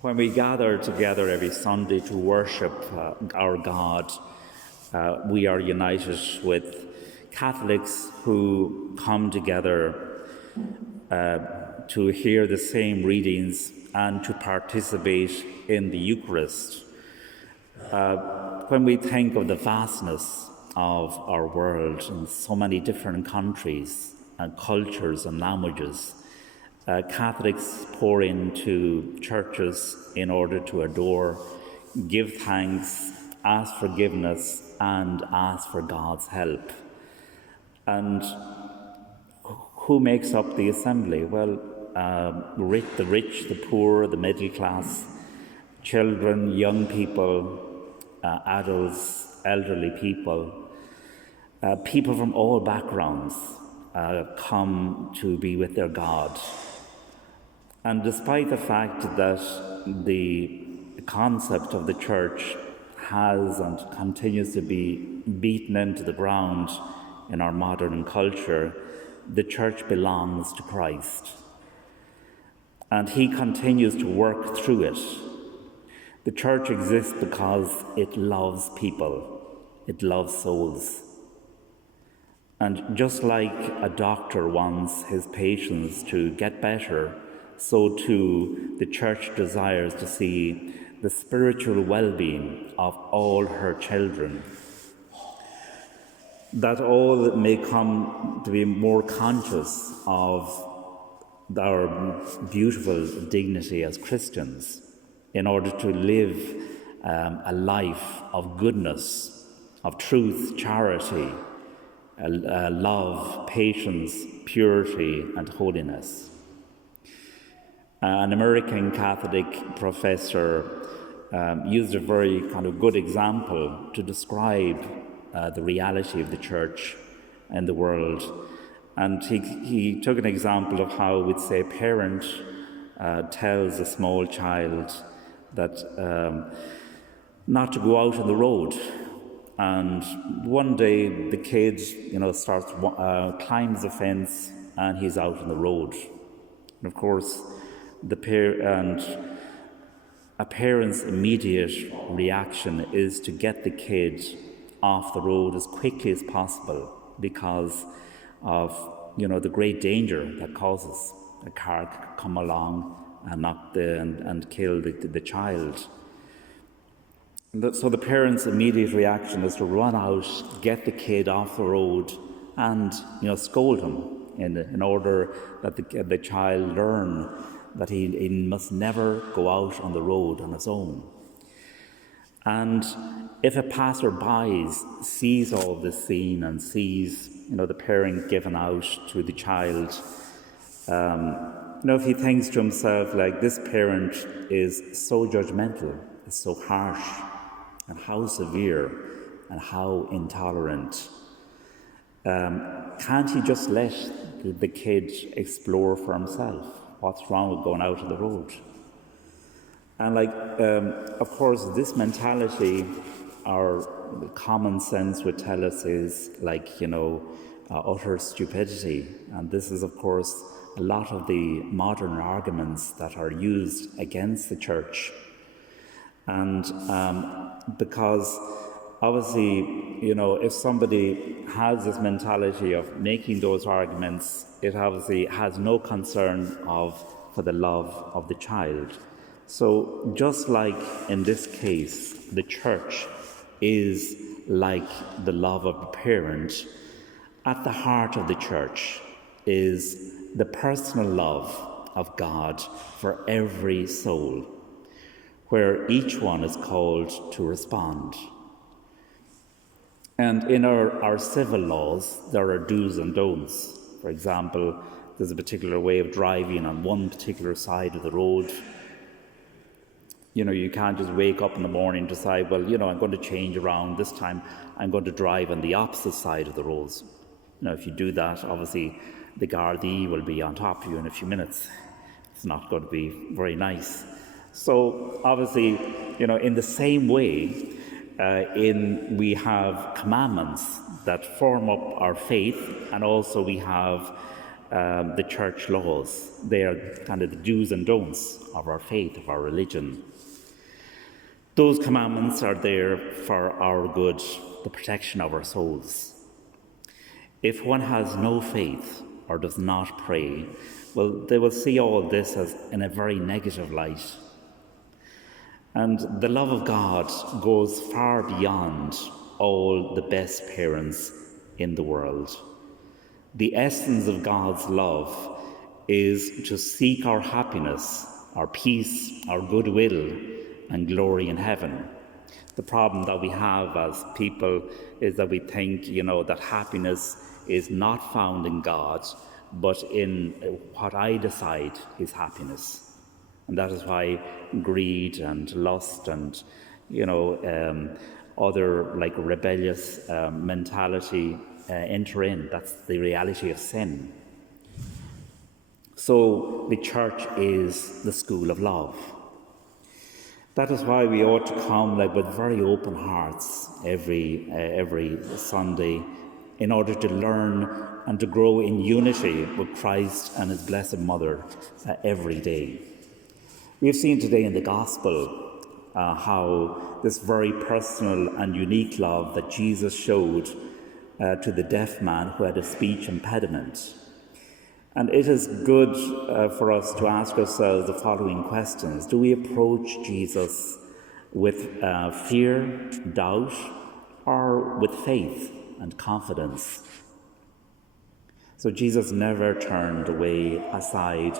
When we gather together every Sunday to worship our God, we are united with Catholics who come together to hear the same readings and to participate in the Eucharist. When we think of the vastness of our world in so many different countries and cultures and languages, Catholics pour into churches in order to adore, give thanks, ask forgiveness, and ask for God's help. And who makes up the assembly? Well, the rich, the poor, the middle class, children, young people, adults, elderly people, people from all backgrounds come to be with their God. And despite the fact that the concept of the church has and continues to be beaten into the ground in our modern culture, the church belongs to Christ. And he continues to work through it. The church exists because it loves people, it loves souls. And just like a doctor wants his patients to get better, so too the church desires to see the spiritual well-being of all her children, that all may come to be more conscious of our beautiful dignity as Christians in order to live a life of goodness, of truth, charity, love, patience, purity, and holiness. An American Catholic professor used a very kind of good example to describe the reality of the church and the world. And he took an example of how, we'd say, a parent tells a small child that not to go out on the road. And one day the kid, starts climbs the fence and he's out on the road. And of course, a parent's immediate reaction is to get the kid off the road as quickly as possible because of the great danger that causes. A car could come along and and kill the child. So the parent's immediate reaction is to run out, get the kid off the road, and scold him in order that the child learn that he must never go out on the road on his own. And if a passerby sees all this scene and sees the parent given out to the child, if he thinks to himself, like, this parent is so judgmental, is so harsh, and how severe and how intolerant, can't he just let the kid explore for himself? What's wrong with going out on the road? And of course, this mentality, our common sense would tell us is utter stupidity. And this is, of course, a lot of the modern arguments that are used against the church. And because obviously, if somebody has this mentality of making those arguments, it obviously has no concern for the love of the child. So just like in this case, the church is like the love of a parent, at the heart of the church is the personal love of God for every soul, where each one is called to respond. And in our civil laws, there are do's and don'ts. For example, there's a particular way of driving on one particular side of the road. You can't just wake up in the morning and decide, well, I'm going to change around. This time I'm going to drive on the opposite side of the roads. If you do that, obviously the Gardaí will be on top of you in a few minutes. It's not going to be very nice. So obviously, in the same way, we have commandments that form up our faith, and also we have the church laws. They are kind of the do's and don'ts of our faith, of our religion. Those commandments are there for our good, the protection of our souls. If one has no faith or does not pray, well, they will see all this as in a very negative light. And the love of God goes far beyond all the best parents in the world. The essence of God's love is to seek our happiness, our peace, our goodwill, and glory in heaven. The problem that we have as people is that we think, that happiness is not found in God, but in what I decide is happiness. And that is why greed and lust and, other like rebellious mentality enter in. That's the reality of sin. So the church is the school of love. That is why we ought to come with very open hearts every Sunday in order to learn and to grow in unity with Christ and his Blessed Mother every day. We have seen today in the Gospel how this very personal and unique love that Jesus showed to the deaf man who had a speech impediment. And it is good for us to ask ourselves the following questions. Do we approach Jesus with fear, doubt, or with faith and confidence? So Jesus never turned aside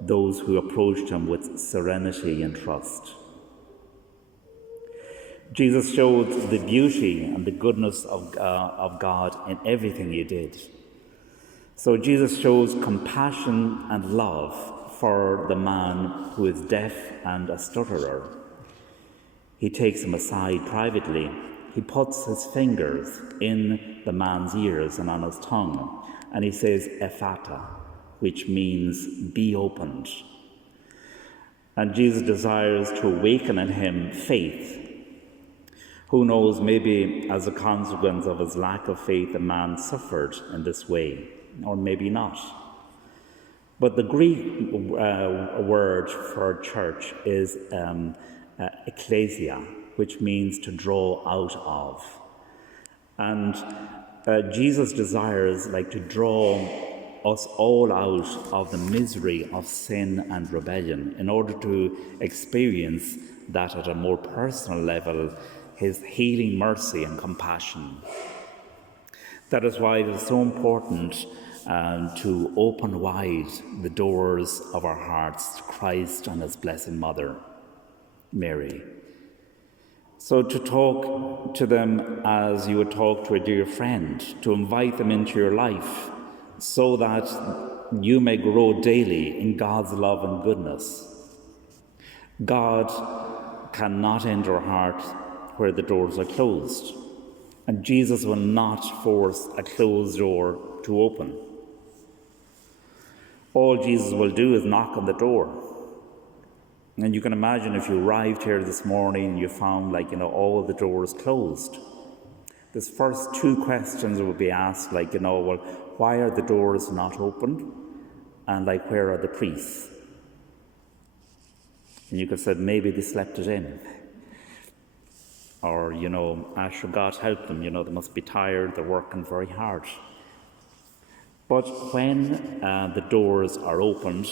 those who approached him with serenity and trust. Jesus showed the beauty and the goodness of God in everything he did. So Jesus shows compassion and love for the man who is deaf and a stutterer. He takes him aside privately. He puts his fingers in the man's ears and on his tongue, and he says, "Ephata," which means be opened. And Jesus desires to awaken in him faith. Who knows, maybe as a consequence of his lack of faith, a man suffered in this way, or maybe not. But the Greek word for church is ecclesia, which means to draw out of. And Jesus desires to draw us all out of the misery of sin and rebellion in order to experience that at a more personal level, his healing mercy and compassion. That is why it is so important to open wide the doors of our hearts to Christ and his Blessed Mother, Mary. So to talk to them as you would talk to a dear friend, to invite them into your life so that you may grow daily in God's love and goodness. God cannot enter a heart where the doors are closed, and Jesus will not force a closed door to open. All Jesus will do is knock on the door. And you can imagine if you arrived here this morning and you found all the doors closed. This first two questions would be asked why are the doors not open? And where are the priests? And you could say maybe they slept it in. Or, sure, God help them, they must be tired, they're working very hard. But when the doors are opened,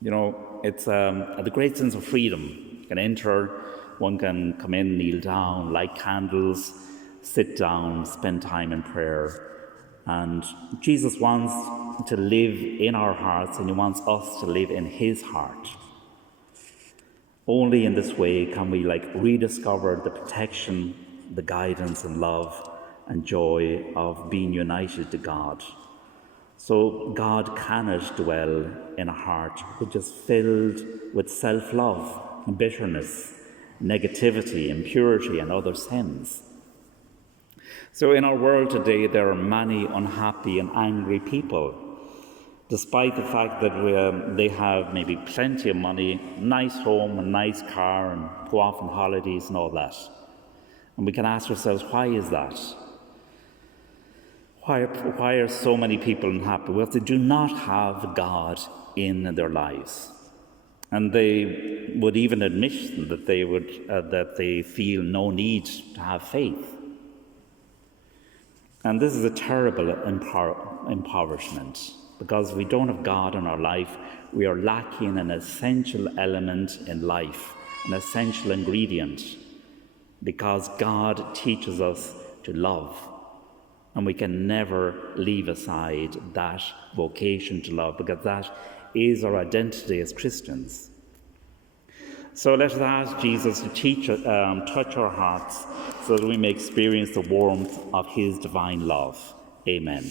it's the great sense of freedom. You can enter, one can come in, kneel down, light candles, sit down, spend time in prayer. And Jesus wants to live in our hearts, and he wants us to live in his heart. Only in this way can we rediscover the protection, the guidance and love and joy of being united to God. So God cannot dwell in a heart which is filled with self-love and bitterness, negativity, impurity and other sins. So in our world today there are many unhappy and angry people, despite the fact that they have maybe plenty of money, nice home, a nice car, and go off on holidays and all that. And we can ask ourselves, why is that? Why are so many people unhappy? Well, they do not have God in their lives. And they would even admit that they feel no need to have faith. And this is a terrible impoverishment, because if we don't have God in our life, we are lacking an essential element in life, an essential ingredient, because God teaches us to love. And we can never leave aside that vocation to love, because that is our identity as Christians. So let us ask Jesus to touch our hearts so that we may experience the warmth of his divine love. Amen.